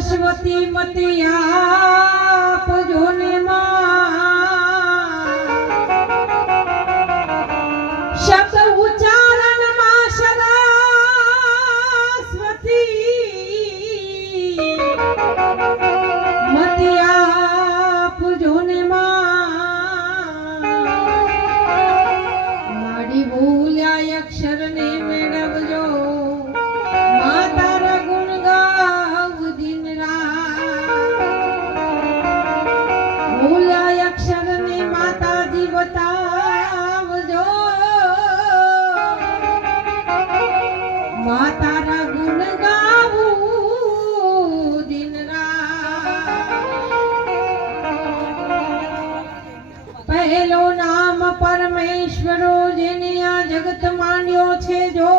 સરસ્વતી મતે આપજો ને શબ્દ ઉચ્ચારણમાં સરસ્વતી મતે આપજો ને માડી ભૂલ્યા અક્ષરને મેળવજો માતારા ગુણ ગાવ દિન રાત ભૂલ્યા અક્ષરને માતાજી બતાવજો માતારા ગુણ ગાવું દિન રાત પહેલો નામ પરમેશ્વરો જેને આ જગત માંડ્યો છે જો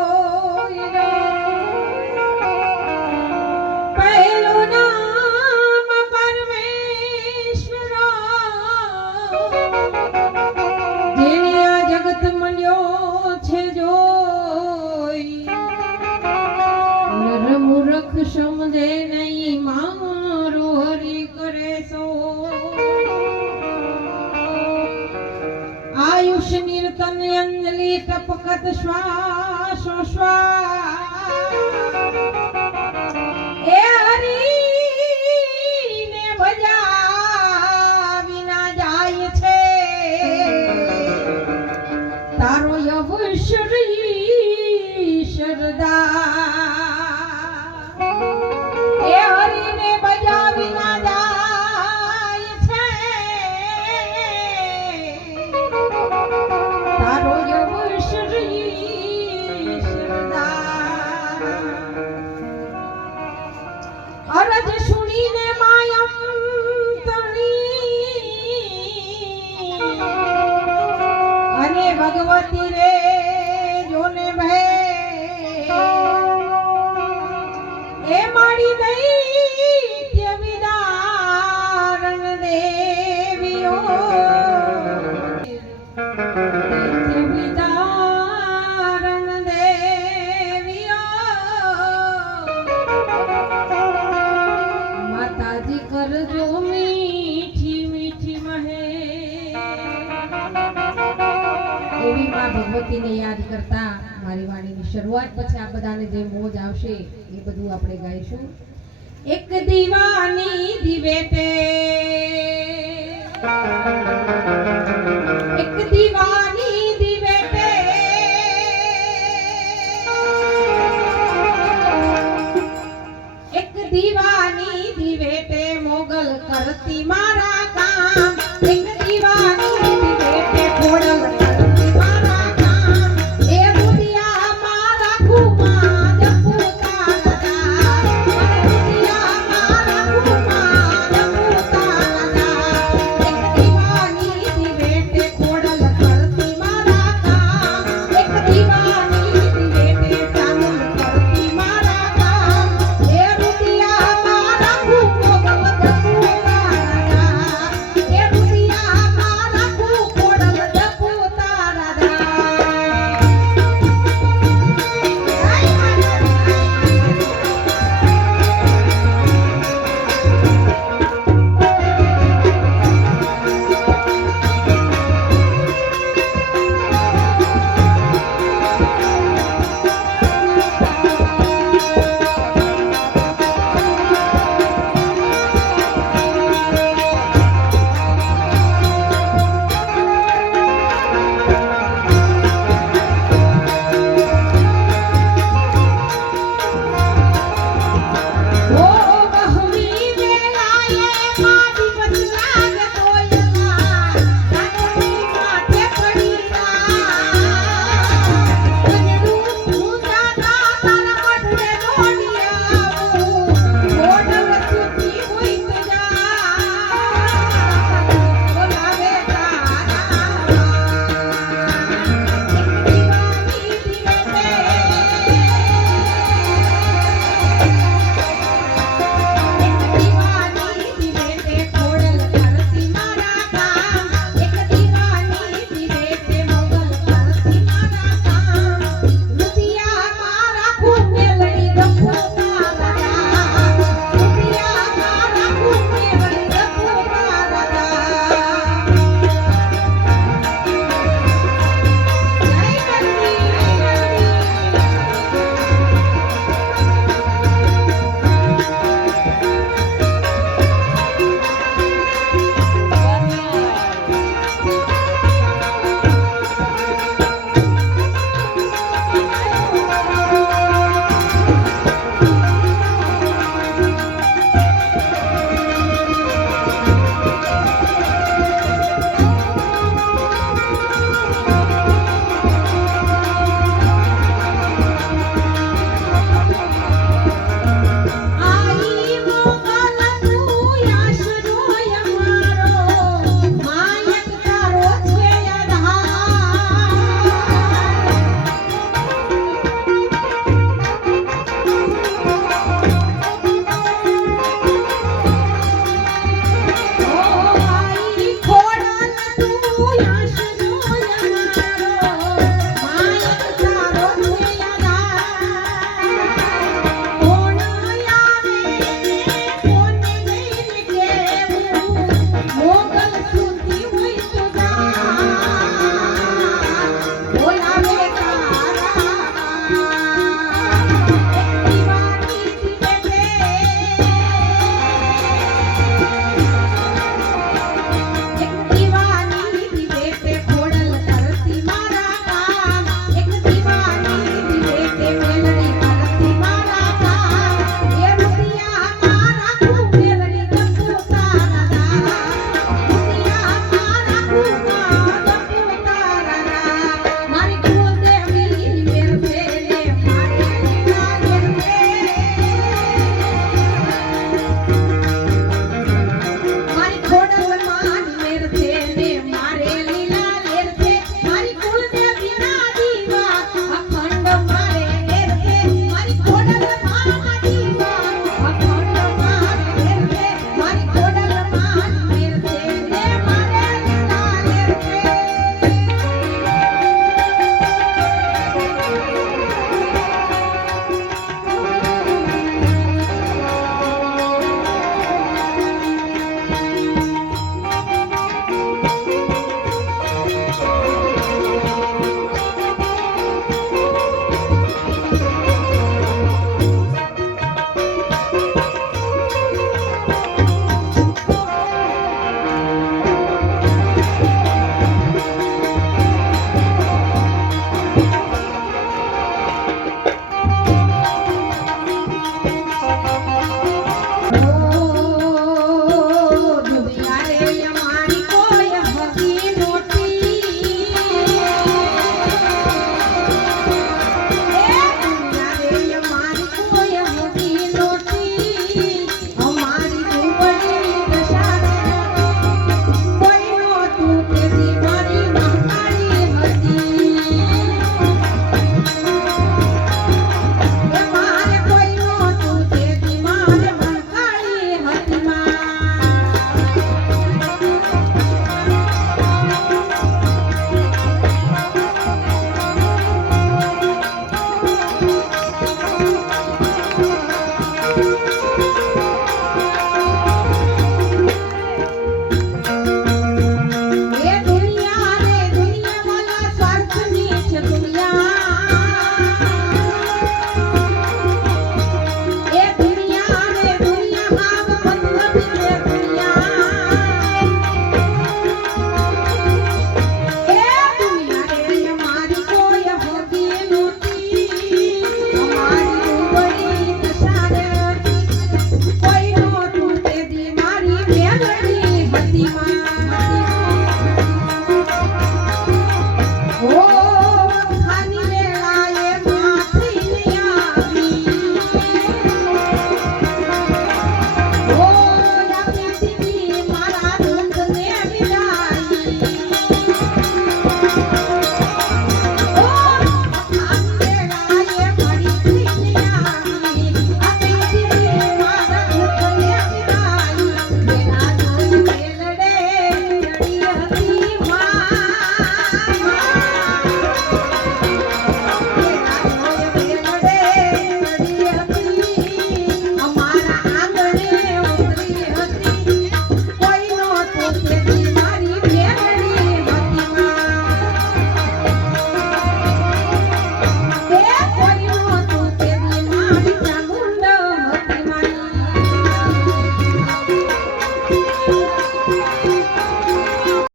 પહેલો નામ પરમેશ્વરો જેને આ જગત માંડ્યો છે જોઈ નર મૂર્ખ સમજે નહીં મારો હરી કરે સો આયુષ નિર્તન અંજલિ ટપકત શ્વાસો શ્વાસ એ હરીને ભજા વિના જાય છે તારો યવશ્રી શરદા એ હરીને ભજા વિના જાય છે તારો યવશ્રી શરદા અરજ સુણીને માયમ તણી અને ભગવતી રે જોને ભે એ માડી દૈત્ય વિદારણ દેવીઓ દૈત્ય વિદારણ દેવીઓ માતાજી કરજો મીઠી મીઠી મહે એવી માં ભગવતીને યાદ કરતા મારી વાણીની શરૂઆત પછી આ બધાને જે મોજ આવશે એ બધું આપણે ગાઈશું એક દીવાની દિવેટે એક દીવાની દિવેટે એક દીવાની દિવેટે મોગલ કરતી મારા